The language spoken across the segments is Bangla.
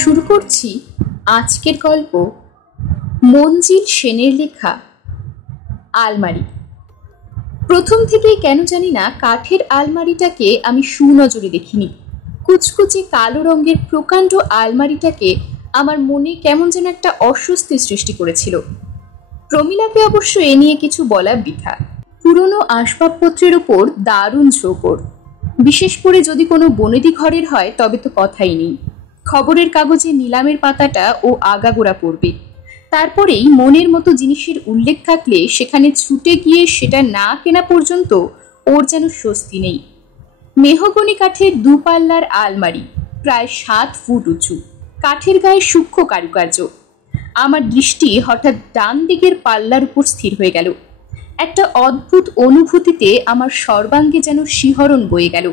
শুরু করছি আজকের গল্প মঞ্জিল সেনের লেখা আলমারি। প্রথম থেকেই কেন জানি না কাঠের আলমারিটাকে আমি সুনজরে দেখিনি। কুচকুচে কালো রঙের প্রকাণ্ড আলমারিটাকে আমার মনে কেমন যেন একটা অস্বস্তি সৃষ্টি করেছিল। প্রমীলাকে অবশ্য এ নিয়ে কিছু বলা বৃথা। পুরনো আসবাবপত্রের ওপর দারুণ ঝোঁক ওর। বিশেষ করে যদি কোনো বনেদি ঘরের হয় তবে তো কথাই নেই। খবরের কাগজে নিলামের পাতাটা ও আগাগোড়া পড়বে। তারপরেই মনের মতো জিনিসের উল্লেখ থাকলে সেখানে ছুটে গিয়ে সেটা না কেনা পর্যন্ত ওর যেন স্বস্তি নেই। মেহগনি কাঠের দুপাল্লার আলমারি, প্রায় 7 ফুট উঁচু, কাঠের গায়ে সূক্ষ্ম কারুকার্য। আমার দৃষ্টি হঠাৎ ডান দিকের পাল্লার উপর স্থির হয়ে গেল। একটা অদ্ভুত অনুভূতিতে আমার সর্বাঙ্গে যেন শিহরণ বয়ে গেল।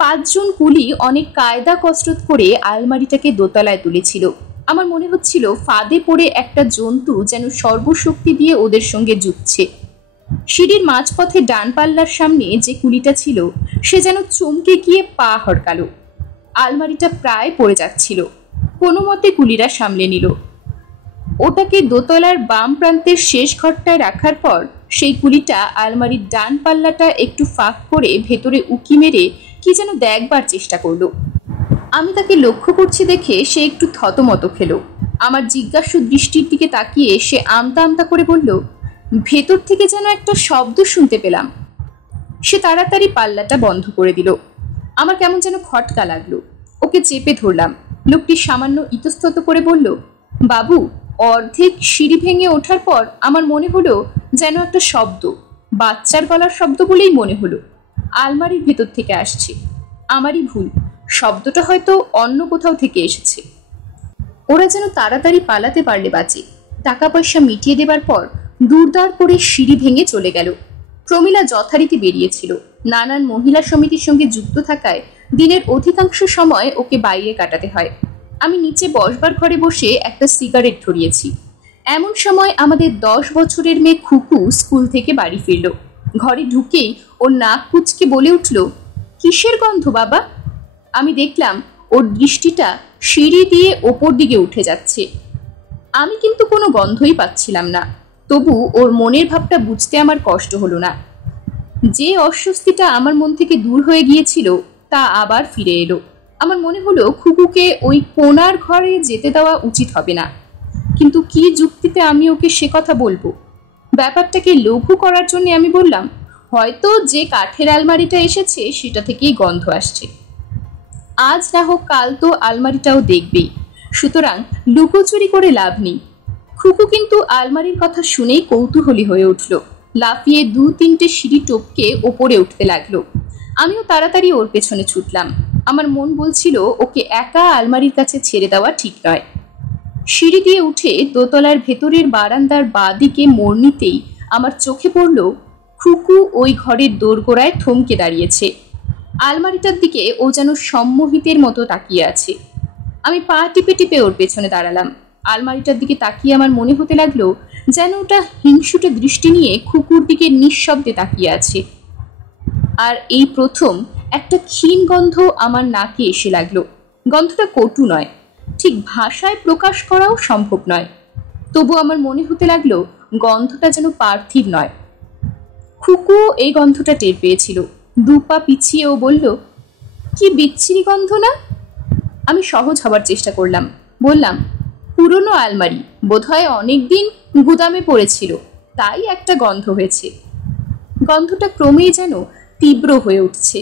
5 জন কুলি অনেক কায়দা কসরত করে আলমারিটাকে দোতলায় তুলেছিল। আমার মনে হচ্ছিল ফাঁদে পড়ে একটা জন্তু যেন সর্বশক্তি দিয়ে ওদের সঙ্গে যুদ্ধছে। সিঁড়ির মাঝপথে ডান পাল্লার সামনে যে কুলিটা ছিল সে যেন চমকে গিয়ে পা হড়কালো। আলমারিটা প্রায় পড়ে যাচ্ছিল। কোনো মতে কুলিরা সামলে নিল। ওটাকে দোতলার বাম প্রান্তের শেষ ঘরটায় রাখার পর সেই কুলিটা আলমারির ডান পাল্লাটা একটু ফাঁক করে ভেতরে উকি মেরে কি যেন দেখবার চেষ্টা করলো। আমি তাকে লক্ষ্য করছি দেখে সে একটু থতমত খেলো। আমার জিজ্ঞাসু দৃষ্টির দিকে তাকিয়ে সে আমতা আমতা করে বলল, ভেতর থেকে যেন একটা শব্দ শুনতে পেলাম। সে তাড়াতাড়ি পাল্লাটা বন্ধ করে দিল। আমার কেমন যেন খটকা লাগলো। ওকে চেপে ধরলাম। লোকটি সামান্য ইতস্তত করে বলল, বাবু, অর্ধেক সিঁড়ি ভেঙে ওঠার পর আমার মনে হলো যেন একটা শব্দ, বাচ্চার গলার শব্দ বলেই মনে হলো, আলমারির ভেতর থেকে আসছে। আমারই ভুল, শব্দটা হয়তো অন্য কোথাও থেকে এসেছে। ওরা যেন তাড়াতাড়ি পালাতে পারলে বাঁচে। টাকা পয়সা মিটিয়ে দেবার পর দুরদার করে সিঁড়ি ভেঙে চলে গেল। প্রমীলা যথারীতি বেরিয়েছিল। নানান মহিলা সমিতির সঙ্গে যুক্ত থাকায় দিনের অধিকাংশ সময় ওকে বাইরে কাটাতে হয়। আমি নিচে বসবার ঘরে বসে একটা সিগারেট ধরিয়েছি। এমন সময় আমাদের 10 বছরের মেয়ে খুকু স্কুল থেকে বাড়ি ফিরল। ঘরে ঢুকেই ওর নাক কুচকে বলে উঠল, কিসের গন্ধ বাবা? আমি দেখলাম ওর দৃষ্টিটা সিঁড়ি দিয়ে ওপর দিকে উঠে যাচ্ছে। আমি কিন্তু কোনো গন্ধই পাচ্ছিলাম না। তবু ওর মনের ভাবটা বুঝতে আমার কষ্ট হলো না। যে অস্বস্তিটা আমার মন থেকে দূর হয়ে গিয়েছিল তা আবার ফিরে এলো। আমার মনে হলো খুকুকে ওই কোণার ঘরে যেতে দেওয়া উচিত হবে না। কিন্তু কি যুক্তিতে আমি ওকে সে কথা বলবো? ব্যাপারটাকে লঘু করার জন্য আমি বললাম, হয়তো যে কাঠের আলমারিটা এসেছে সেটা থেকেই গন্ধ আসছে। আজ না হোক কাল তো আলমারিটাও দেখবেই, সুতরাং লুকোচুরি করে লাভ নেই। খুকু কিন্তু আলমারির কথা শুনেই কৌতূহলী হয়ে উঠল। লাফিয়ে 2-3টে সিঁড়ি টপকে ওপরে উঠতে লাগলো। আমিও তাড়াতাড়ি ওর পেছনে ছুটলাম। আমার মন বলছিল ওকে একা আলমারির কাছে ছেড়ে দেওয়া ঠিক নয়। সিঁড়ি দিয়ে উঠে দোতলার ভেতরের বারান্দার বাঁদিকে মোড় নিতেই আমার চোখে পড়ল খুকু ওই ঘরের দোরগোড়ায় থমকে দাঁড়িয়েছে। আলমারিটার দিকে ও যেন সম্মোহিতের মতো তাকিয়ে আছে। আমি পা টিপে টিপে ওর পেছনে দাঁড়ালাম। আলমারিটার দিকে তাকিয়ে আমার মনে হতে লাগলো যেন ওটা হিংসুটে দৃষ্টি নিয়ে খুকুর দিকে নিঃশব্দে তাকিয়ে আছে। আর এই প্রথম একটা ক্ষীণ গন্ধ আমার নাকে এসে লাগলো। গন্ধটা কটু নয়, ঠিক ভাষায় প্রকাশ করাও সম্ভব নয়। তবু আমার মনে হতে লাগলো গন্ধটা যেন পার্থিব নয়। খুকু এই গন্ধটা টের পেয়েছিল। 2 পা পিছিয়ে ও বলল, কি বিচ্ছিরি গন্ধ না? আমি সহজ হবার চেষ্টা করলাম। বললাম, পুরনো আলমারি, বোধহয় অনেকদিন গুদামে পড়েছিল, তাই একটা গন্ধ হয়েছে। গন্ধটা ক্রমেই যেন তীব্র হয়ে উঠছে।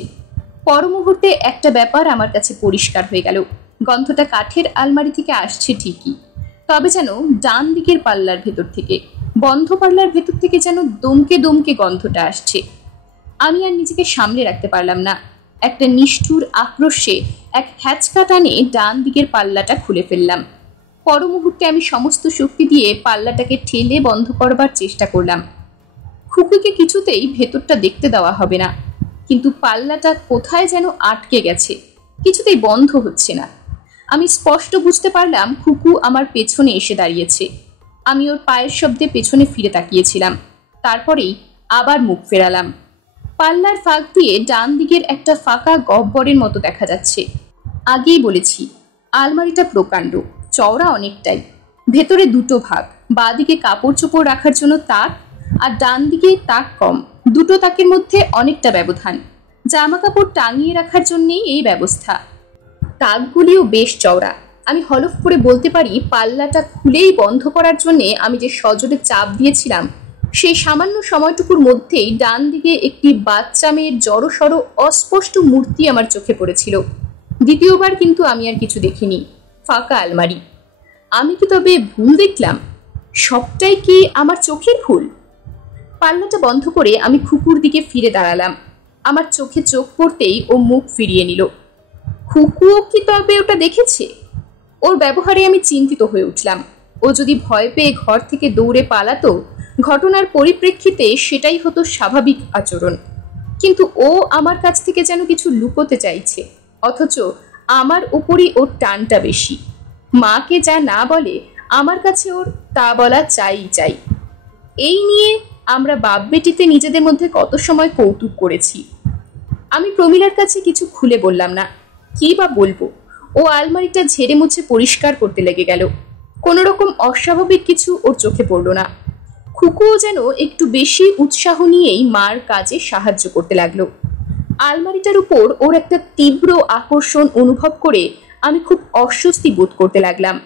পর মুহূর্তে একটা ব্যাপার আমার কাছে পরিষ্কার হয়ে গেল। গন্ধটা কাঠের আলমারি থেকে আসছে ঠিকই, তবে যেন ডান দিকের পাল্লার ভেতর থেকে, বন্ধ পাল্লার ভেতর থেকে যেন দমকে দমকে গন্ধটা আসছে। আমি আর নিজেকে সামলে রাখতে পারলাম না। একটা নিষ্ঠুর আক্রোশে এক হ্যাচকা টানে ডান দিকের পাল্লাটা খুলে ফেললাম। পর মুহূর্তে আমি সমস্ত শক্তি দিয়ে পাল্লাটাকে ঠেলে বন্ধ করবার চেষ্টা করলাম। খুকুকে কিছুতেই ভেতরটা দেখতে দেওয়া হবে না, কিন্তু পাল্লাটা কোথায় যেন আটকে গেছে, কিছুতেই বন্ধ হচ্ছে না। আমি স্পষ্ট বুঝতে পারলাম খুকু আমার পেছনে এসে দাঁড়িয়েছে। আমি ওর পায়ের শব্দে পেছনে ফিরে তাকিয়েছিলাম। তারপরেই আবার মুখ ফেরালাম। পাল্লার ফাঁক দিয়ে ডান দিকের একটা ফাঁকা গহ্বরের মতো দেখা যাচ্ছে। আগেই বলেছি, আলমারিটা প্রকাণ্ড, চওড়া অনেকটাই। ভেতরে দুটো ভাগ, বাঁদিকে কাপড় চোপড় রাখার জন্য তাক, আর ডান দিকে তাক কম। দুটো তাকের মধ্যে অনেকটা ব্যবধান। জামা কাপড় টাঙিয়ে রাখার জন্যেই এই ব্যবস্থা। তাকগুলিও বেশ চওড়া। আমি হলফ করে বলতে পারি পাল্লাটা খুলেই বন্ধ করার জন্যে আমি যে সজোরে চাপ দিয়েছিলাম, সেই সামান্য সময়টুকুর মধ্যেই ডান দিকে একটি বাচ্চা মেয়ের জড়সড় অস্পষ্ট মূর্তি আমার চোখে পড়েছিল। দ্বিতীয়বার কিন্তু আমি আর কিছু দেখিনি। ফাঁকা আলমারি। আমি কি তবে ভুল দেখলাম? সবটাই কি আমার চোখের ভুল? পাল্লাটা বন্ধ করে আমি খুকুর দিকে ফিরে দাঁড়ালাম। আমার চোখে চোখ পড়তেই ও মুখ ফিরিয়ে নিল। খুকুও কি তবে ওটা দেখেছে? ওর ব্যবহারে আমি চিন্তিত হয়ে উঠলাম। ও যদি ভয় পেয়ে ঘর থেকে দৌড়ে পালাতো, ঘটনার পরিপ্রেক্ষিতে সেটাই হতো স্বাভাবিক আচরণ। কিন্তু ও আমার কাছ থেকে যেন কিছু লুকোতে চাইছে, অথচ আমার উপরই ওর টানটা বেশি। মাকে যা না বলে আমার কাছে ওর তা বলা চাই চাই। এই নিয়ে আমরা বাপ বেটিতে নিজেদের মধ্যে কত সময় কৌতুক করেছি। আমি প্রমীলার কাছে কিছু খুলে বললাম না। কি বা বলবো? ও আলমারিটা ঝেড়ে মুছে পরিষ্কার করতে লেগে গেল। কোনো রকম অস্বাভাবিক কিছু ওর চোখে পড়ল না। খুকুও যেন একটু বেশি উৎসাহ নিয়েই মার কাজে সাহায্য করতে লাগলো। আলমারিটার উপর ওর একটা তীব্র আকর্ষণ অনুভব করে আমি খুব অস্বস্তি বোধ করতে লাগলাম।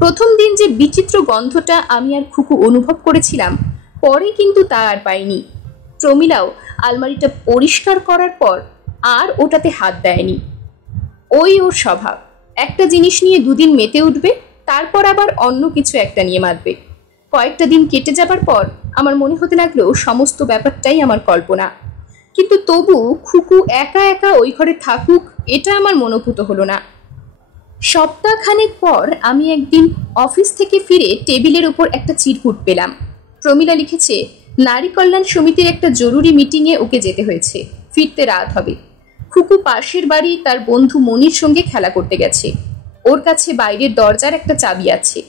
প্রথম দিন যে বিচিত্র গন্ধটা আমি আর খুকু অনুভব করেছিলাম, পরে কিন্তু তা আর পাইনি। প্রমীলাও আলমারিটা পরিষ্কার করার পর আর ওটাতে হাত দেয়নি। ওই ওর স্বভাব, একটা জিনিস নিয়ে দুদিন মেতে উঠবে, তারপর আবার অন্য কিছু একটা নিয়ে মাতবে। কয়েকটা দিন কেটে যাবার পর আমার মনে হতে লাগলো সমস্ত ব্যাপারটাই আমার কল্পনা। কিন্তু তবু খুকু একা একা ওই ঘরে থাকুক, এটা আমার মনোভূত হলো না। সপ্তাহখানেক পর আমি একদিন অফিস থেকে ফিরে টেবিলের উপর একটা চিরকুট পেলাম। প্রমীলা লিখেছে, নারী কল্যাণ সমিতির একটা জরুরি মিটিংয়ে ওকে যেতে হয়েছে, ফিরতে রাত হবে। খুকু পাশের বাড়ি তার বন্ধু মনির সঙ্গে খেলা করতে গেছে। ওর কাছে বাইরের দরজার একটা চাবি আছে।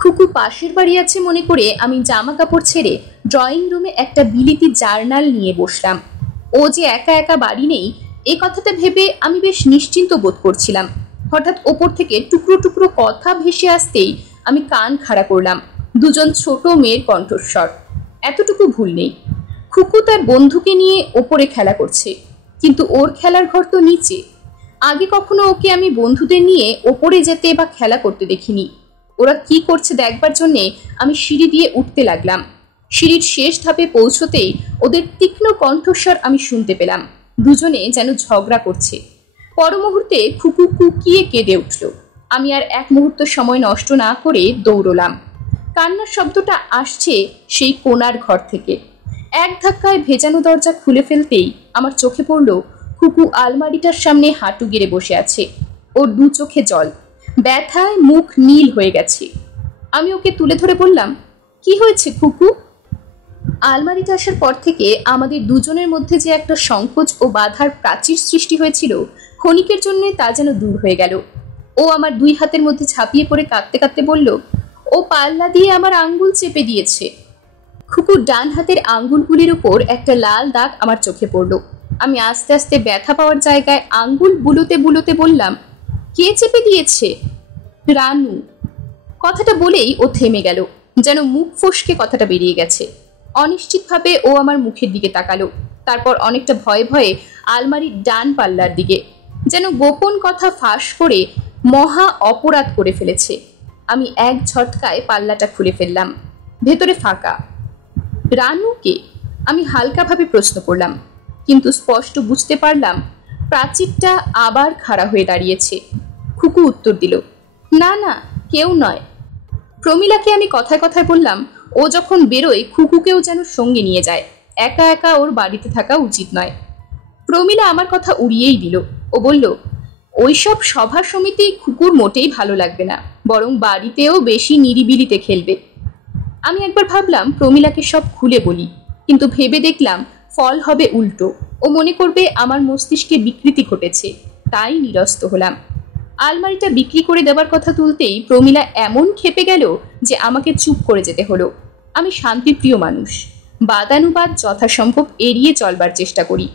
খুকু পাশের বাড়ি আছে মনে করে আমি জামা কাপড় ছেড়ে ড্রয়িং রুমে একটা বিলিতি জার্নাল নিয়ে বসলাম। ও যে একা একা বাড়ি নেই, এ কথাটা ভেবে আমি বেশ নিশ্চিন্ত বোধ করছিলাম। হঠাৎ ওপর থেকে টুকরো টুকরো কথা ভেসে আসতেই আমি কান খাড়া করলাম। দুজন ছোট মেয়ের কণ্ঠস্বর। এতটুকু ভুল নেই, খুকু তার বন্ধুকে নিয়ে ওপরে খেলা করছে, কিন্তু ওর খেলার ঘর তো নিচে। আগে কখনো ওকে আমি বন্ধুদের নিয়ে ওপরে যেতে বা খেলা করতে দেখিনি। ওরা কি করছে দেখবার জন্যে আমি সিঁড়ি দিয়ে উঠতে লাগলাম। সিঁড়ির শেষ ধাপে পৌঁছতেই ওদের তীক্ষ্ণ কণ্ঠস্বর আমি শুনতে পেলাম। দুজনে যেন ঝগড়া করছে। পর মুহূর্তে খুকু কুকিয়ে কেঁদে উঠল। আমি আর এক মুহূর্ত সময় নষ্ট না করে দৌড়লাম। কান্নার শব্দটা আসছে সেই কোণার ঘর থেকে। এক ধাক্কায় ভেজানো দরজা খুলে ফেলতেই আমার চোখে পড়ল খুকু আলমারিটার সামনে হাঁটু গেড়ে বসে আছে। ওর দু চোখে জল, ব্যথায় মুখ নীল হয়ে গেছে। আমি ওকে তুলে ধরে বললাম, কি হয়েছে খুকু? আলমারিটা আসার পর থেকে আমাদের দুজনের মধ্যে যে একটা সংকোচ ও বাধার প্রাচীর সৃষ্টি হয়েছিল, ক্ষণিকের জন্য তা যেন দূর হয়ে গেল। ও আমার দুই হাতের মধ্যে ঝাঁপিয়ে পড়ে কাঁদতে কাঁদতে বলল, ও পাল্লা দিয়ে আমার আঙ্গুল চেপে দিয়েছে। খুকুর ডান হাতের আঙ্গুলগুলির উপর একটা লাল দাগ আমার চোখে পড়ল। আমি আস্তে আস্তে ব্যথা পাওয়ার জায়গায় আঙ্গুল বুলোতে বুলোতে বললাম, কে চেপে দিয়েছে? রানু। কথাটা বলেই ও থেমে গেল, যেন মুখ ফসকে কথাটা বেরিয়ে গেছে। অনিশ্চিতভাবে ও আমার মুখের দিকে তাকালো, তারপর অনেকটা ভয়ে ভয়ে আলমারির ডান পাল্লার দিকে, যেন গোপন কথা ফাঁস করে মহা অপরাধ করে ফেলেছে। আমি এক ঝটকায় পাল্লাটা খুলে ফেললাম। ভেতরে ফাঁকা। রানুকে? আমি হালকাভাবে প্রশ্ন করলাম, কিন্তু স্পষ্ট বুঝতে পারলাম প্রাচীরটা আবার খাড়া হয়ে দাঁড়িয়েছে। খুকু উত্তর দিল, না না, কেউ নয়। প্রমীলাকে আমি কথায় কথায় বললাম, ও যখন বেরোয় খুকুকেও যেন সঙ্গে নিয়ে যায়, একা একা ওর বাড়িতে থাকা উচিত নয়। প্রমীলা আমার কথা উড়িয়েই দিল। ও বলল, ওইসব সভা সমিতি খুকুর মোটেই ভালো লাগবে না, বরং বাড়িতেও বেশি নিরিবিলিতে খেলবে। আমি একবার ভাবলাম প্রমীলাকে সব খুলে বলি, কিন্তু ভেবে দেখলাম ফল হবে উল্টো। ও মনে করবে আমার মস্তিষ্কে বিকৃতি ঘটেছে, তাই নিরস্ত হলাম। আলমারিটা বিক্রি করে দেবার কথা তুলতেই প্রমীলা এমন ক্ষেপে গেল যে আমাকে চুপ করে যেতে হলো। আমি শান্তিপ্রিয় মানুষ, বাদানুবাদ যথাসম্ভব এড়িয়ে চলবার চেষ্টা করি,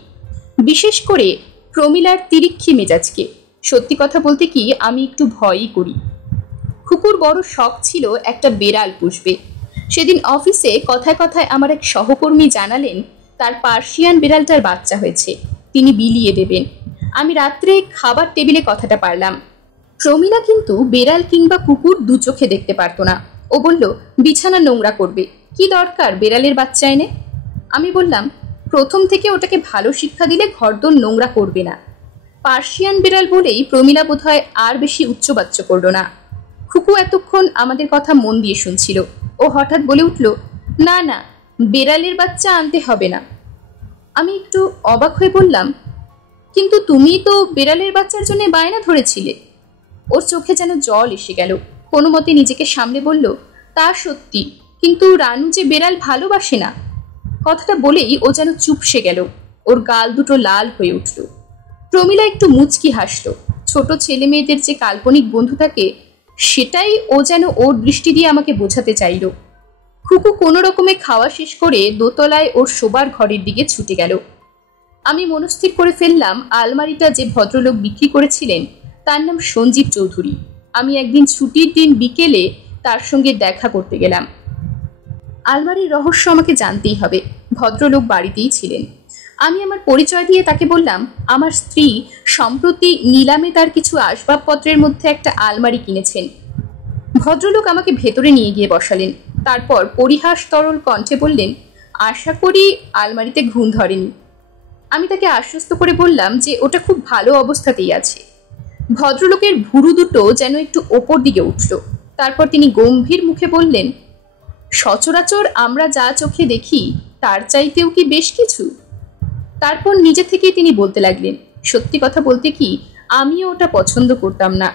বিশেষ করে প্রমীলার তিরিক্ষি মেজাজকে। সত্যি কথা বলতে কি আমি একটু ভয়ই করি। খুকুর বড় শখ ছিল একটা বেড়াল পুষবে। সেদিন অফিসে কথায় কথায় আমার এক সহকর্মী জানালেন তার পার্সিয়ান বেড়ালটার বাচ্চা হয়েছে, তিনি বিলিয়ে দেবেন। আমি রাত্রে খাবার টেবিলে কথাটা পারলাম। প্রমীলা কিন্তু বেড়াল কিংবা কুকুর দু চোখে দেখতে পারতো না। ও বলল, বিছানা নোংরা করবে, কি দরকার বেড়ালের বাচ্চা এনে। আমি বললাম, প্রথম থেকে ওটাকে ভালো শিক্ষা দিলে ঘরদোর নোংরা করবে না। পার্সিয়ান বেড়াল বলেই প্রমীলা বোধহয় আর বেশি উচ্চবাচ্য করল না। খুকু এতক্ষণ আমাদের কথা মন দিয়ে শুনছিল। ও হঠাৎ বলে উঠল, না না, বেড়ালের বাচ্চা আনতে হবে না। আমি একটু অবাক হয়ে বললাম, কিন্তু তুমি তো বেড়ালের বাচ্চার জন্য বায়না ধরেছিলে। ওর চোখে যেন জল এসে গেল। কোনো মতে নিজেকে সামলে বলল, তা সত্যি, কিন্তু রানু যে বেড়াল ভালোবাসে না। কথাটা বলেই ও যেন চুপসে গেল। ওর গাল দুটো লাল হয়ে উঠল। প্রমীলা একটু মুচকি হাসল। ছোট ছেলে মেয়েদের যে কাল্পনিক বন্ধু থাকে, সেটাই ও যেন ওর দৃষ্টি দিয়ে আমাকে বোঝাতে চাইল। খুকু কোনো রকমে খাওয়া শেষ করে দোতলায় ওর শোবার ঘরের দিকে ছুটে গেল। আমি মনস্থির করে ফেললাম আলমারিটা যে ভদ্রলোক বিক্রি করেছিলেন তার নাম সঞ্জীব চৌধুরী। আমি একদিন ছুটির দিন বিকেলে তার সঙ্গে দেখা করতে গেলাম। আলমারির রহস্য আমাকে জানতেই হবে। ভদ্রলোক বাড়িতেই ছিলেন। আমি আমার পরিচয় দিয়ে তাকে বললাম, আমার স্ত্রী সম্প্রতি নিলামে তার কিছু আসবাবপত্রের মধ্যে একটা আলমারি কিনেছেন। ভদ্রলোক আমাকে ভেতরে নিয়ে গিয়ে বসালেন। তারপর পরিহাস তরল কণ্ঠে বললেন, আশা করি আলমারিতে ঘুম ধরেনি। আমি তাকে আশ্বস্ত করে বললাম যে ওটা খুব ভালো অবস্থাতেই আছে। ভদ্রলোকের ভুরু দুটো যেন একটু ওপর দিকে উঠল। তারপর তিনি গম্ভীর মুখে বললেন, সচরাচর আমরা যা চোখে দেখি তার চাইতেও কি বেশ কিছু। তারপর নিজে থেকেই তিনি বলতে লাগলেন, সত্যি কথা বলতে কি আমিও ওটা পছন্দ করতাম না।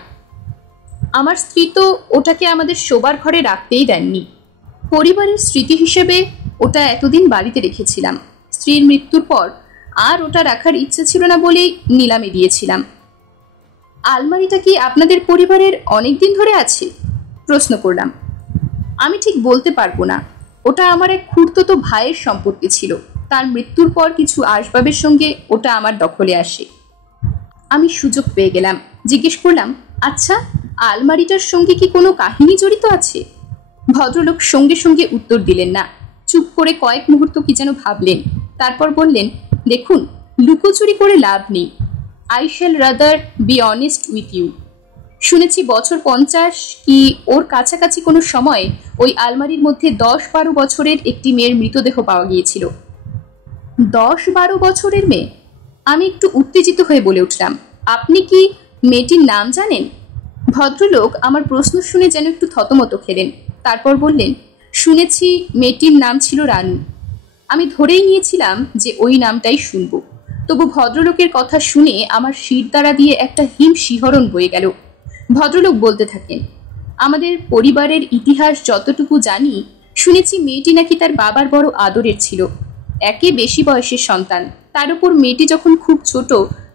আমার স্ত্রী তো ওটাকে আমাদের শোবার ঘরে রাখতেই দেননি। পরিবারের স্মৃতি হিসেবে ওটা এতদিন বাড়িতে রেখেছিলাম। স্ত্রীর মৃত্যুর পর আর ওটা রাখার ইচ্ছে ছিল না বলেই নিলামে দিয়েছিলাম। আলমারিটা কি আপনাদের পরিবারের অনেক দিন ধরে আছে? প্রশ্ন করলাম। আমি ঠিক বলতে পারবো না। ওটা আমার এক খুড়তুতো ভাইয়ের সম্পত্তি ছিল। তার মৃত্যুর পর কিছু আসবাবের সঙ্গে ওটা আমার দখলে আসে। আমি সুযোগ পেয়ে গেলাম। জিজ্ঞেস করলাম, আচ্ছা, আলমারিটার সঙ্গে কি কোনো কাহিনী জড়িত আছে? ভদ্রলোক সঙ্গে সঙ্গে উত্তর দিলেন না। চুপ করে কয়েক মুহূর্ত কি যেন ভাবলেন। তারপর বললেন, দেখুন, লুকোচুরি করে লাভ নেই। I shall rather be honest with you. শুনেছি বছর 50 কি ওর কাছাকাছি কোনো সময় ওই আলমারির মধ্যে 10-12 বছরের একটি মেয়ের মৃতদেহ পাওয়া গিয়েছিল। 10-12 বছরের মেয়ে? আমি একটু উত্তেজিত হয়ে বলে উঠলাম, আপনি কি মেয়েটির নাম জানেন? ভদ্রলোক আমার প্রশ্ন শুনে যেন একটু থতমত খেলেন। তারপর বললেন, শুনেছি মেয়েটির নাম ছিল রানু। আমি ধরেই নিয়েছিলাম যে ওই নামটাই শুনব। তবু ভদ্রলোকের কথা শুনে আমার শিরদাঁড়া দিয়ে একটা হিম শিহরণ বয়ে গেল। ভদ্রলোক বলতে থাকেন, আমাদের পরিবারের ইতিহাস যতটুকু জানি, শুনেছি মেয়েটি নাকি তার বাবার বড় আদরের ছিল। একে বেশি বয়সের সন্তান, তার উপর মেয়েটি যখন খুব ছোট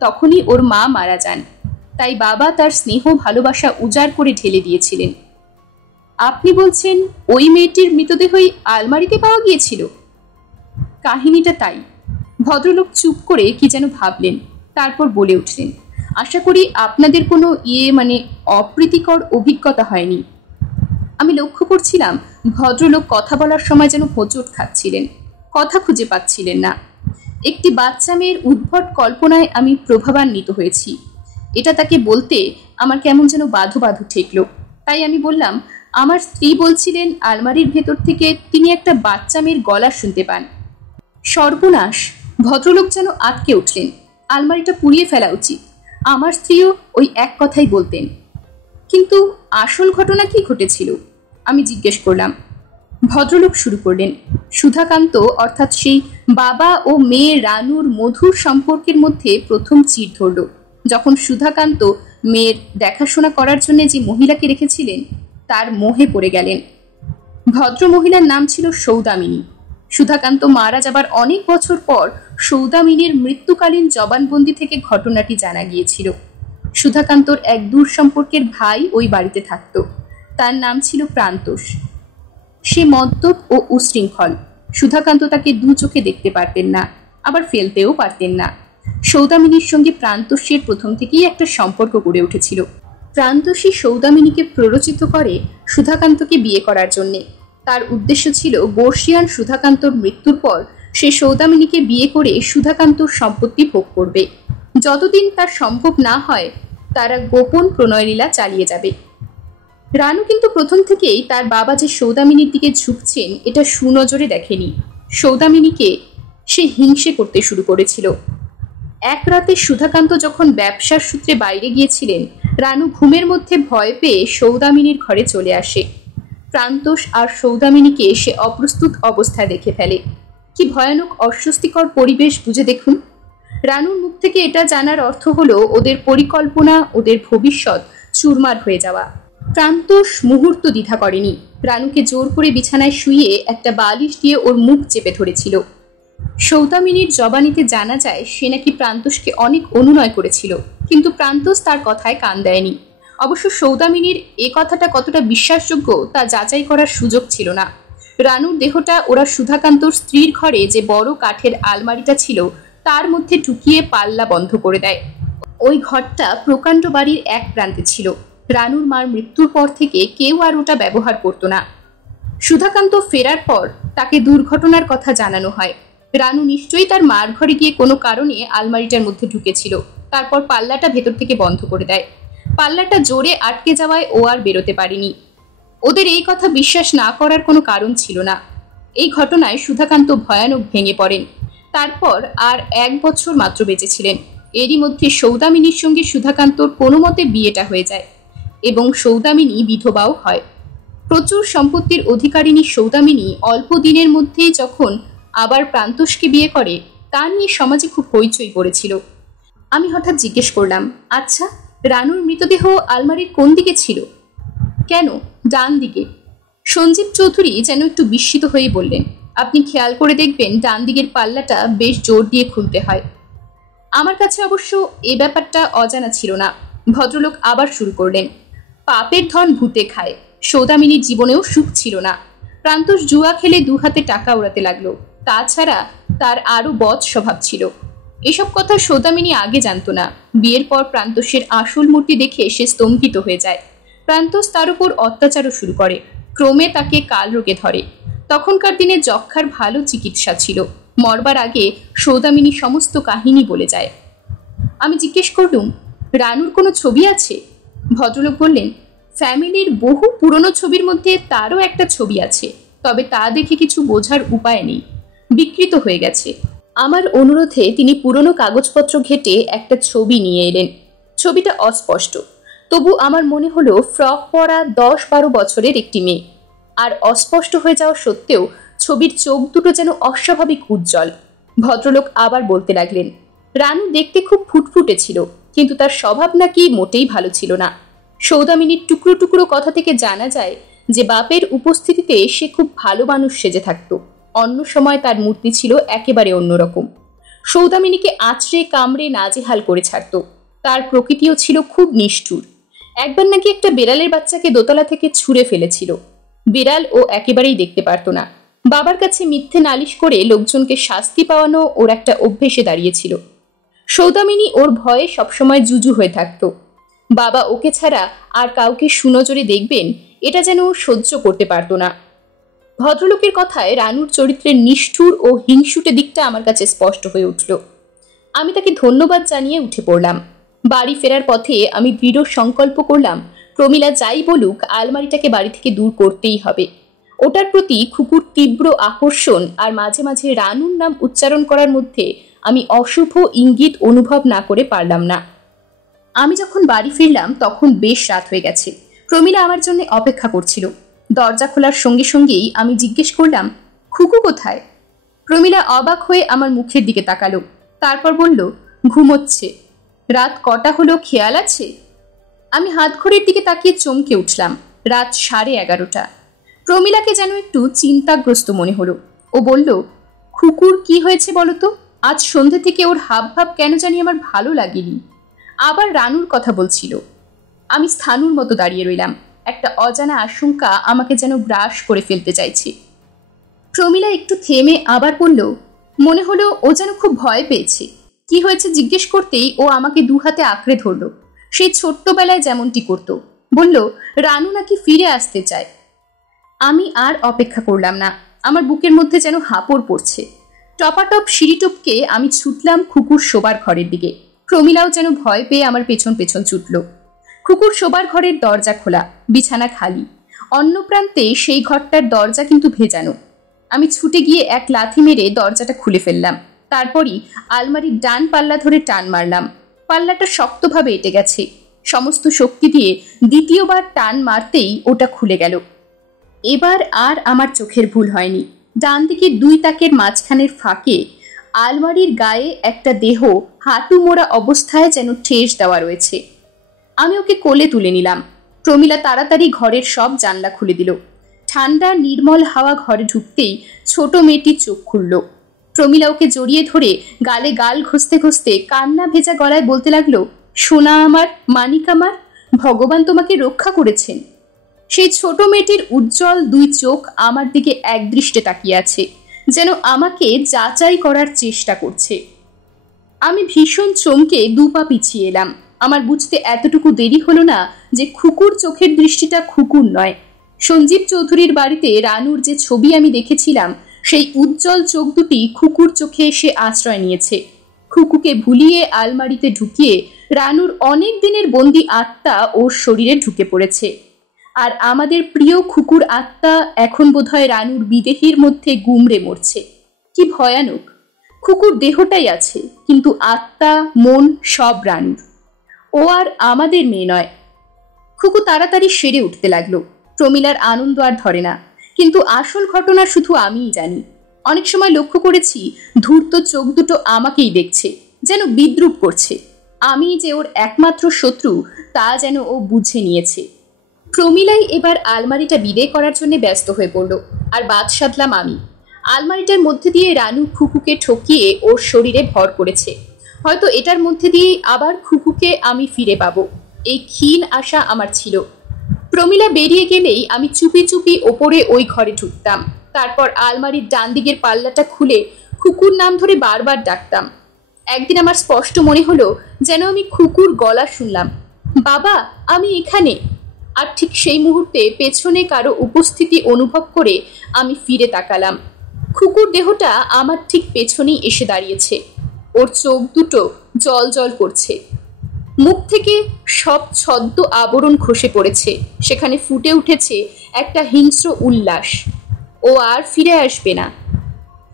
তখনই ওর মা মারা যান। তাই বাবা তার স্নেহ ভালোবাসা উজাড় করে ঢেলে দিয়েছিলেন। আপনি বলছেন ওই মেয়েটির মৃতদেহই আলমারিতে পাওয়া গিয়েছিল? কাহিনীটা তাই। ভদ্রলোক চুপ করে কি যেন ভাবলেন। তারপর বলে উঠলেন, আশা করি আপনাদের কোনো অপ্রীতিকর অভিজ্ঞতা হয়নি। আমি লক্ষ্য করছিলাম ভদ্রলোক কথা বলার সময় যেন হোঁচট খাচ্ছিলেন, কথা খুঁজে পাচ্ছিলেন না। একটি বাচ্চা মেয়ের উদ্ভট কল্পনায় আমি প্রভাবান্বিত হয়েছি। এটা তাকে বলতে আমার কেমন যেন বাধো বাধো ঠেকল। তাই আমি বললাম, আমার স্ত্রী বলছিলেন আলমারির ভেতর থেকে তিনি একটা বাচ্চা মেয়ের গলা শুনতে পান। সর্বনাশ! ভদ্রলোক যেন আটকে উঠলেন। আলমারিটা পুড়িয়ে ফেলা উচিত। আমার স্ত্রীও ওই এক কথাই বলতেন। কিন্তু আসল ঘটনা কি ঘটেছিল? আমি জিজ্ঞেস করলাম। ভদ্রলোক শুরু করলেন, সুধাকান্ত অর্থাৎ সেই বাবা ও মেয়ে রানুর মধুর সম্পর্কের মধ্যে প্রথম চির ধরল যখন সুধাকান্ত মেয়ের দেখাশোনা করার জন্য যে মহিলাকে রেখেছিলেন তার মোহে পড়ে গেলেন। ভদ্র মহিলার নাম ছিল সৌদামিনী। সুধাকান্ত মারা যাবার অনেক বছর পর সৌদামিনীর মৃত্যুকালীন জবানবন্দি থেকে ঘটনাটি জানা গিয়েছিল। সুধাকান্তর এক দূর সম্পর্কের ভাই ওই বাড়িতে থাকত। তার নাম ছিল প্রান্তোষ। সে মদ্যপ ও উশৃঙ্খল। সুধাকান্ত তাকে দু চোখে দেখতে পারতেন না, আবার ফেলতেও পারতেন না। সৌদামিনীর সঙ্গে প্রান্তোষের প্রথম থেকেই একটা সম্পর্ক গড়ে উঠেছিল। প্রান্তোষী সৌদামিনীকে প্ররোচিত করে সুধাকান্তকে বিয়ে করার জন্যে। তার উদ্দেশ্য ছিল বর্ষিয়ান সুধাকান্তর মৃত্যুর পর সে সৌদামিনীকে বিয়ে করে সুধাকান্তর সম্পত্তি ভোগ করবে। যতদিন তার সম্ভব না হয় তারা গোপন প্রণয়লীলা চালিয়ে যাবে। রানু কিন্তু প্রথম থেকেই তার বাবা যে সৌদামিনীর দিকে ঝুঁকছেন এটা সুনজরে দেখেনি। সৌদামিনীকে সে হিংসে করতে শুরু করেছিল। এক রাতে সুধাকান্ত যখন ব্যবসার সূত্রে বাইরে গিয়েছিলেন, রানু ঘুমের মধ্যে ভয় পেয়ে সৌদামিনীর ঘরে চলে আসে। প্রান্তোষ আর সৌদামিনীকে সে অপ্রস্তুত অবস্থায় দেখে ফেলে। কি ভয়ানক অস্বস্তিকর পরিবেশ বুঝে দেখুন। রানুর মুখ থেকে এটা জানার অর্থ হলো ওদের পরিকল্পনা, ওদের ভবিষ্যৎ চুরমার হয়ে যাওয়া। প্রান্তোষ মুহূর্ত দ্বিধা করেনি। রানুকে জোর করে বিছানায় শুইয়ে একটা বালিশ দিয়ে ওর মুখ চেপে ধরেছিল। সৌদামিনীর জবানিতে জানা যায় সে নাকি প্রান্তোষকে অনেক অনুনয় করেছিল, কিন্তু প্রান্তোষ তার কথায় কান দেয়নি। অবশ্য সৌদামিনীর এ কথাটা কতটা বিশ্বাসযোগ্য তা যাচাই করার সুযোগ ছিল না। রানুর দেহটা ওরা সুধাকান্তর স্ত্রীর ঘরে যে বড় কাঠের আলমারিটা ছিল তার মধ্যে ঢুকিয়ে পাল্লা বন্ধ করে দেয়। ওই ঘরটা প্রকাণ্ড বাড়ির এক প্রান্তে ছিল। রানুর মার মৃত্যুর পর থেকে কেউ আর ওটা ব্যবহার করতো না। সুধাকান্ত ফেরার পর তাকে দুর্ঘটনার কথা জানানো হয়। রানু নিশ্চয়ই তার মার ঘরে গিয়ে কোনো কারণে আলমারিটার মধ্যে ঢুকেছিল, তারপর পাল্লাটা ভেতর থেকে বন্ধ করে দেয়। পাল্লাটা জোরে আটকে যাওয়ায় ও আর বেরোতে পারেনি। ওদের এই কথা বিশ্বাস না করার কোনো কারণ ছিল না। এই ঘটনায় সুধাকান্ত ভয়ানক ভেঙে পড়েন। তারপর আর 1 বছর মাত্র বেঁচেছিলেন। এরই মধ্যে সৌদামিনীর সঙ্গে সুধাকান্তর কোনো মতে বিয়েটা হয়ে যায় এবং সৌদামিনী বিধবাও হয়। প্রচুর সম্পত্তির অধিকারিণী সৌদামিনী অল্প দিনের মধ্যেই যখন আবার প্রান্তোষকে বিয়ে করে তা নিয়ে সমাজে খুব হইচই পড়েছিল। আমি হঠাৎ জিজ্ঞেস করলাম, আচ্ছা, রানুর মৃতদেহ আলমারির কোন দিকে ছিল? কেন, ডান দিকে। সঞ্জীব চৌধুরী যেন একটু বিস্মিত হয়ে বললেন, আপনি খেয়াল করে দেখবেন ডান দিকের পাল্লাটা বেশ জোর দিয়ে খুলতে হয়। আমার কাছে অবশ্য এ ব্যাপারটা অজানা ছিল না। ভদ্রলোক আবার শুরু করলেন, পাপের ধন ভূতে খায়। সৌদামিনীর জীবনেও সুখ ছিল না। প্রান্তোষ জুয়া খেলে 2 হাতে টাকা ওড়াতে লাগলো। তাছাড়া তার আরো বদ স্বভাব ছিল। এসব কথা সৌদামিনী আগে জানতো না। বিয়ের পর প্রান্তোষের আসল মূর্তি দেখে সে স্তম্ভিত হয়ে যায়। প্রান্তোষ তার উপর অত্যাচারও শুরু করে। ক্রমে তাকে কাল রোগে ধরে। তখনকার দিনে যক্ষার ভালো চিকিৎসা ছিল। মরবার আগে সৌদামিনী সমস্ত কাহিনী বলে যায়। আমি জিজ্ঞেস করলুম, রানুর কোনো ছবি আছে? ভদ্রলোক বললেন, ফ্যামিলির বহু পুরনো ছবির মধ্যে তারও একটা ছবি আছে, তবে তা দেখে কিছু বোঝার উপায় নেই, বিকৃত হয়ে গেছে। আমার অনুরোধে তিনি পুরনো কাগজপত্র ঘেটে একটা ছবি নিয়ে এলেন। ছবিটা অস্পষ্ট, তবু আমার মনে হলো ফ্রক পরা 10-12 বছরের একটি মেয়ে। আর অস্পষ্ট হয়ে যাওয়া সত্ত্বেও ছবির চোখ দুটো যেন অস্বাভাবিক উজ্জ্বল। ভদ্রলোক আবার বলতে লাগলেন, রানু দেখতে খুব ফুটফুটে ছিল, কিন্তু তার স্বভাব নাকি মোটেই ভালো ছিল না। সৌদামিনীর টুকরো টুকরো কথা থেকে জানা যায় যে বাপের উপস্থিতিতে সে খুব ভালো মানুষ সেজে থাকত। অন্য সময় তার মূর্তি ছিল একেবারে অন্যরকম। সৌদামিনীকে আঁচড়ে কামড়ে নাজেহাল করে ছাড়ত। তার প্রকৃতিও ছিল খুব নিষ্ঠুর। একবার নাকি একটা বেড়ালের বাচ্চাকে দোতলা থেকে ছুঁড়ে ফেলেছিল। বিড়াল ও একেবারেই দেখতে পারত না। বাবার কাছে মিথ্যে নালিশ করে লোকজনকে শাস্তি পাওয়ানো ওর একটা অভ্যেসে দাঁড়িয়েছিল। সৌদামিনী ওর ভয়ে সবসময় জুজু হয়ে থাকত। বাবা ওকে ছাড়া আর কাউকে সুনজরে দেখবেন এটা যেন সহ্য করতে পারত না। ভদ্রলোকের কথায় রানুর চরিত্রের নিষ্ঠুর ও হিংসুটে দিকটা আমার কাছে স্পষ্ট হয়ে উঠল। আমি তাকে ধন্যবাদ জানিয়ে উঠে পড়লাম। বাড়ি ফেরার পথে আমি দৃঢ় সংকল্প করলাম, প্রমীলা যাই বলুক আলমারিটাকে বাড়ি থেকে দূর করতেই হবে। ওটার প্রতি খুকুর তীব্র আকর্ষণ আর মাঝে মাঝে রানুর নাম উচ্চারণ করার মধ্যে আমি অশুভ ইঙ্গিত অনুভব না করে পারলাম না। আমি যখন বাড়ি ফিরলাম তখন বেশ রাত হয়ে গেছে। প্রমীলা আমার জন্য অপেক্ষা করছিল। দরজা খোলার সঙ্গে সঙ্গেই আমি জিজ্ঞেস করলাম, খুকু কোথায়? প্রমীলা অবাক হয়ে আমার মুখের দিকে তাকালো, তারপর বলল, ঘুমোচ্ছে। রাত কটা হলো খেয়াল আছে? আমি হাতঘড়ির দিকে তাকিয়ে চমকে উঠলাম। রাত 11:30। প্রমীলাকে যেন একটু চিন্তাগ্রস্ত মনে হলো। ও বলল, খুকুর কি হয়েছে বলতো? আজ সন্ধ্যে থেকে ওর হাবভাব কেন জানি আমার ভালো লাগেনি। আবার রানুর কথা বলছিল। আমি স্থানুর মতো দাঁড়িয়ে রইলাম। একটা অজানা আশঙ্কা আমাকে যেন গ্রাস করে ফেলতে চাইছে। প্রমীলা একটু থেমে আবার বলল, মনে হলো ও যেন খুব ভয় পেয়েছে। কি হয়েছে জিজ্ঞেস করতেই ও আমাকে দু হাতে আঁকড়ে ধরলো, সেই ছোট্টবেলায় যেমনটি করতো। বলল রানু নাকি ফিরে আসতে চায়। আমি আর অপেক্ষা করলাম না, আমার বুকের মধ্যে যেন হাঁপড় পড়ছে। টপাটপ সিঁড়ি টপকে আমি ছুটলাম খুকুর শোবার ঘরের দিকে। প্রমিলাও যেন ভয় পেয়ে আমার পেছন পেছন ছুটল। খুকুর শোবার ঘরের দরজা খোলা, বিছানা খালি। অন্য প্রান্তে সেই ঘরটার দরজা কিন্তু ভেজানো। আমি ছুটে গিয়ে এক লাথি মেরে দরজাটা খুলে ফেললাম। তারপরই আলমারির ডান পাল্লা ধরে টান মারলাম। পাল্লাটা শক্তভাবে এঁটে গেছে। সমস্ত শক্তি দিয়ে দ্বিতীয়বার টান মারতেই ওটা খুলে গেল। এবার আর আমার চোখের ভুল হয়নি। ডান দিকে দুই তাকের মাঝখানের ফাঁকে আলমারির গায়ে একটা দেহ হাঁটু মোড়া অবস্থায় যেন ঠেস দেওয়া রয়েছে। আমি ওকে কোলে তুলে নিলাম। প্রমিলা তাড়াতাড়ি ঘরের সব জানলা খুলে দিল। ঠান্ডা নির্মল হাওয়া ঘরে ঢুকতেই ছোট মেয়েটির চোখ খুলল। প্রমিলা ওকে জড়িয়ে ধরে গালে গাল ঘষতে ঘষতে কান্না ভেজা গলায় বলতে লাগলো, সোনা আমার, মানিক আমার, ভগবান তোমাকে রক্ষা করেছেন। সেই ছোট মেয়েটির উজ্জ্বল দুই চোখ আমার দিকে একদৃষ্টে তাকিয়ে আছে, যেন আমাকে যাচাই করার চেষ্টা করছে। আমি ভীষণ চমকে দু পা পিছিয়ে এলাম। আমার বুঝতে এতটুকু দেরি হলো না যে খুকুর চোখের দৃষ্টিটা খুকুর নয়। সঞ্জীব চৌধুরীর বাড়িতে রানুর যে ছবি আমি দেখেছিলাম, সেই উজ্জ্বল চোখ দুটি খুকুর চোখে এসে আশ্রয় নিয়েছে। খুকুকে ভুলিয়ে আলমারিতে ঢুকিয়ে রানুর অনেক দিনের বন্দি আত্মা ওর শরীরে ঢুকে পড়েছে। আর আমাদের প্রিয় খুকুর আত্মা এখন বোধহয় রানুর বিদেহীর মধ্যে গুমড়ে মরছে। কি ভয়ানক! খুকুর দেহটাই আছে, কিন্তু আত্মা, মন সব রানুর। ও আর আমাদের মেয়ে নয়। খুকু তাড়াতাড়ি সেরে উঠতে লাগলো। প্রমিলার আনন্দ আর ধরে না, কিন্তু আসল ঘটনা শুধু আমিই জানি। অনেক সময় লক্ষ্য করেছি ধূর্ত চোখ দুটো আমাকেই দেখছে, যেন বিদ্রুপ করছে। আমি যে ওর একমাত্র শত্রু তা যেন ও বুঝে নিয়েছে। প্রমিলাই এবার আলমারিটা বিদে করার জন্য ব্যস্ত হয়ে পড়ল, আর বাদ সাধলাম আমি। আলমারিটার মধ্যে দিয়ে রানু খুকুকে ঠকিয়ে ওর শরীরে ভর করেছে। হয়তো এটার মধ্যে দিয়েই আবার খুকুকে আমি ফিরে পাবো, এই ক্ষীণ আশা আমার ছিল। প্রমিলা বেরিয়ে গেলেই আমি চুপি চুপি ওপরে ওই ঘরে ঢুকতাম। তারপর আলমারির ডান দিকের পাল্লাটা খুলে খুকুর নাম ধরে বারবার ডাকতাম। একদিন আমার স্পষ্ট মনে হলো যেন আমি খুকুর গলা শুনলাম, বাবা আমি এখানে। আর ঠিক সেই মুহূর্তে পেছনে কারো উপস্থিতি অনুভব করে আমি ফিরে তাকালাম। খুকুর দেহটা আমার ঠিক পেছনেই এসে দাঁড়িয়েছে। ওর চোখ দুটো জল জল করছে। মুখ থেকে সব ছদ্ম আবরণ খসে পড়েছে। সেখানে ফুটে উঠেছে একটা হিংস্র উল্লাস। ও আর ফিরে আসবে না।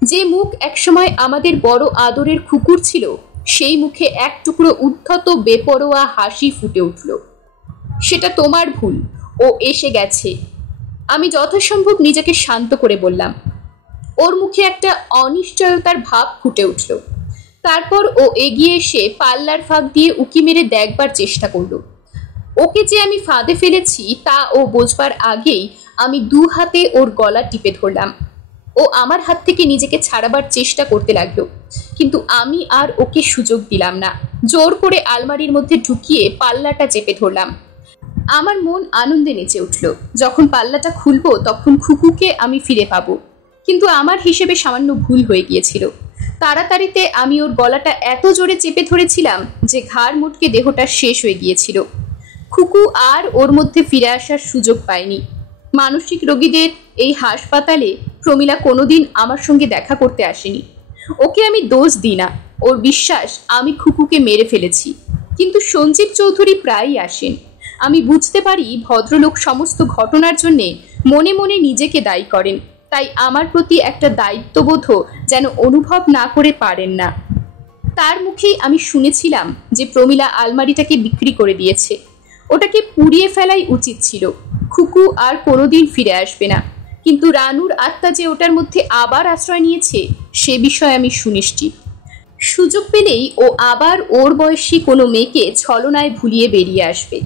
যে মুখ একসময় আমাদের বড় আদরের খুকুর ছিল, সেই মুখে এক টুকরো উদ্ধত বেপরোয়া হাসি ফুটে উঠল। সেটা তোমার ভুল, ও এসে গেছে। আমি যথাসম্ভব নিজেকে শান্ত করে বললাম। ওর মুখে একটা অনিশ্চয়তার ভাব ফুটে উঠল। তারপর ও এগিয়ে এসে পাল্লার ফাঁক দিয়ে উকি মেরে দেখবার চেষ্টা করল। ওকে যে আমি ফাঁদে ফেলেছি তা ও বোঝবার আগেই আমি দু হাতে ওর গলা টিপে ধরলাম। ও আমার হাত থেকে নিজেকে ছাড়াবার চেষ্টা করতে লাগলো, কিন্তু আমি আর ওকে সুযোগ দিলাম না। জোর করে আলমারির মধ্যে ঢুকিয়ে পাল্লাটা চেপে ধরলাম। আমার মন আনন্দে নেচে উঠল। যখন পাল্লাটা খুলবো তখন খুকুকে আমি ফিরে পাবো। কিন্তু আমার হিসেবে সামান্য ভুল হয়ে গিয়েছিল। তাড়াতাড়িতে আমি ওর গলাটা এত জোরে চেপে ধরেছিলাম যে ঘাড় মুটকে দেহটা শেষ হয়ে গিয়েছিল। খুকু আর ওর মধ্যে ফিরে আসার সুযোগ পায়নি। মানসিক রোগীদের এই হাসপাতালে প্রমিলা কোনোদিন আমার সঙ্গে দেখা করতে আসেনি। ওকে আমি দোষ দিই না, ওর বিশ্বাস আমি খুকুকে মেরে ফেলেছি। কিন্তু সঞ্জীব চৌধুরী প্রায়ই আসেন। আমি বুঝতে পারি ভদ্রলোক সমস্ত ঘটনার জন্যে মনে মনে নিজেকে দায়ী করেন, তাই আমার প্রতি একটা দায়িত্ববোধ যেন অনুভব না করে পারেন না। তার মুখেই আমি শুনেছিলাম যে প্রমিলা আলমারিটাকে বিক্রি করে দিয়েছে। ওটাকে পুড়িয়ে ফেলাই উচিত ছিল। খুকু আর কোনোদিন ফিরে আসবে না। কিন্তু রানুর আত্মা যে ওটার মধ্যে আবার আশ্রয় নিয়েছে সে বিষয়ে আমি সুনিশ্চিত। সুযোগ পেলেই ও আবার ওর বয়সী কোনো মেয়েকে ছলনায় ভুলিয়ে বেরিয়ে আসবে।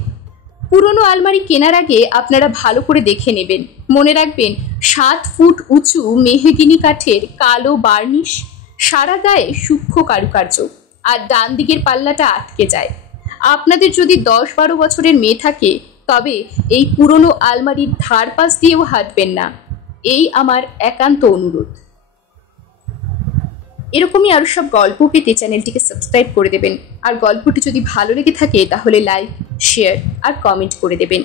পুরনো আলমারি কেনার আগে আপনারা ভালো করে দেখে নেবেন। মনে রাখবেন 7 ফুট উঁচু মেহগিনি কাঠের কালো বার্নিশ, সারা গায়ে সূক্ষ্ম কারুকার্য, আর ডান দিকের পাল্লাটা আটকে যায়। আপনাদের যদি 10-12 বছরের মেয়ে থাকে তবে এই পুরনো আলমারির ধার পাশ দিয়েও হাঁটবেন না, এই আমার একান্ত অনুরোধ। এরকমই আরও সব গল্প পেতে চ্যানেলটিকে সাবস্ক্রাইব করে দেবেন। আর গল্পটি যদি ভালো লেগে থাকে তাহলে লাইক, শেয়ার আর কমেন্ট করে দেবেন।